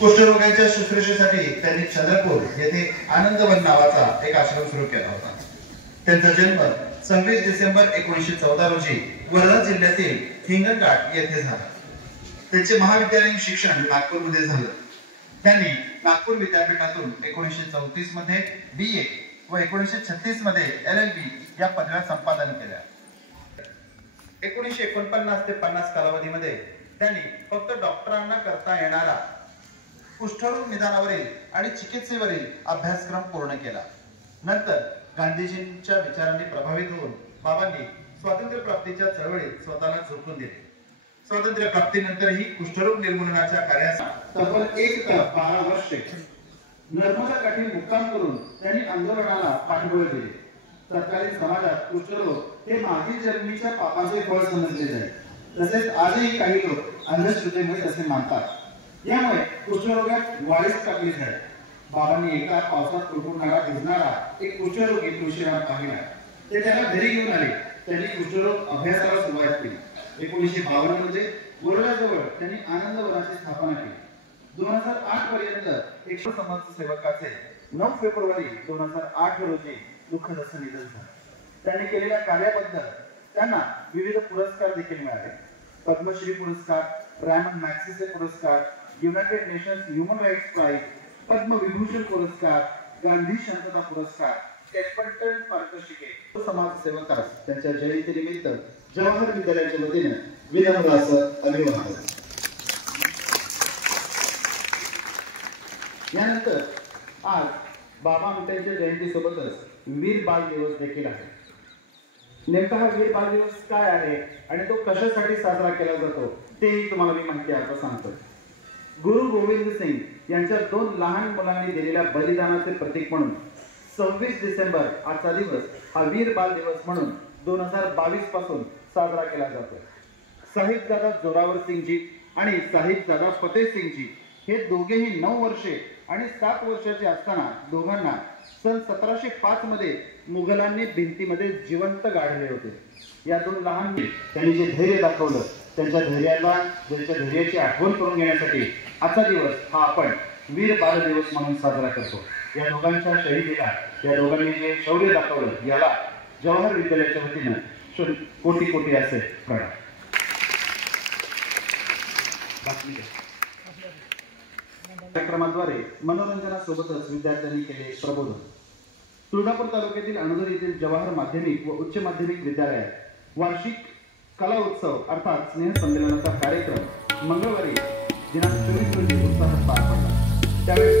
कुष्ठरोग्यांच्या शुश्रूषेसाठी त्यांनी चंद्रपूर येथे आनंदवन नावाचा एक आश्रम सुरू केला होता। त्यांचा जन्म 26 डिसेंबर 1914 रोजी वर्धा जिल्ह्यातील हिंगणघाट येथे झाला। त्यांचे महाविद्यालयीन शिक्षण नागपूरमध्ये झालं। त्यांनी नागपूर विद्यापीठातून 1934 मध्ये BA व 1936 मध्ये LLB या पदव्या संपादन केल्या। 1949 ते 50 कालावधीमध्ये त्यांनी फक्त डॉक्टरांना करता येणारा कुष्ठरोग निदानावरील आणि चिकित्सेवरील अभ्यासक्रम पूर्ण केला। नंतर गांधीजींच्या विचारांनी प्रभावित होऊन बाबांनी स्वातंत्र्य प्राप्तीच्या चळवळीत स्वतःला झोकून दिले। स्वातंत्र्य प्राप्तीनंतरही कुष्ठरोग निर्मूलनाच्या कार्यास तब्बल 12 वर्षे नर्मदा काठी मुक्काम करून त्यांनी आंदोलनाला पाठबळ दिले। तत्कालीन समाजात कुष्ठरोग हे मागील जन्मीच्या पापाचे फळ समजले जाते। तसेच आजही काही लोक अंधश्रद्धेमुळे असे मानतात। यामुळे कुष्ठरोगात वाढीस टाकली जाते। बाबांनी एका पावसात कुरकुरणारा भिजणारा एक कुष्ठरोगी तुळशीराम पाहिला। ते त्याला घरी घेऊन आले। त्यांनी कुष्ठरोग अभ्यासाला सुरुवात केली। 1952 मध्ये वरोडाजवळ त्यांनी आनंदवनाची स्थापना केली। 2008 पर्यंत 100 समाजसेवकाचे 9 फेब्रुवारी 2008 रोजी दुःखद असं निधन झालं। त्यांनी केलेल्या कार्याबद्दल त्यांना विविध पुरस्कार देखील मिळाले। पद्मश्री पुरस्कार, रायमन मॅग्सेसे पुरस्कार, United Nations Human Rights Prize, Padma Vibhushan पुरस्कार, गांधी शांतता पुरस्कार, टेम्पल्टन पारितोषिके समाजसेवकास त्यांच्या जयंतीनिमित्त जवाहर विद्यालयाच्या वतीने विनम्र असं अभिवादन। यानंतर आज बाबा आमटेंच्या जयंतीसोबतच वीर बाल दिवस देखील आहे। नेमका हा वीर बाल दिवस काय आहे आणि तो कशासाठी साजरा केला जातो तेही तुम्हाला मी माहिती आता सांगतो। गुरु गोविंद सिंग यांच्या 2 लहान मुलांनी दिलेल्या बलिदानाचे प्रतीक म्हणून 26 डिसेंबर आजचा दिवस हा वीर बाल दिवस म्हणून 2022 पासून साजरा केला जातो। साहिबजादा जोरावर सिंगजी आणि साहिबजादा फतेह सिंगजी हे दोघेही 9 वर्षे आणि 7 वर्षाचे असताना दोघांना सन 1705 मध्ये मुघलांनी भिंतीमध्ये जिवंत गाडले होते। या 2 लहान त्यांनी जे धैर्य दाखवलं त्यांच्या धैर्याची आठवण करून घेण्यासाठी आजचा दिवस हा आपण वीर बाल दिवस म्हणून साजरा करतो। या दोघांच्या शहीदीला, या दोघांनी जे शौर्य दाखवलं याला जवाहर विद्यालयाच्या वतीने कोटी कोटी असे प्रणाम। कार्यक्रमाद्वारे मनोरंजनासोबतच विद्यार्थ्यांनी केले प्रबोधन। तुळजापूर तालुक्यातील अणधर येथील जवाहर माध्यमिक व उच्च माध्यमिक विद्यालयात वार्षिक कला उत्सव अर्थात स्नेहसंमेलनाचा कार्यक्रम मंगळवारी दिनांक 24 रोजी उत्साहात पार पडला। त्यावेळी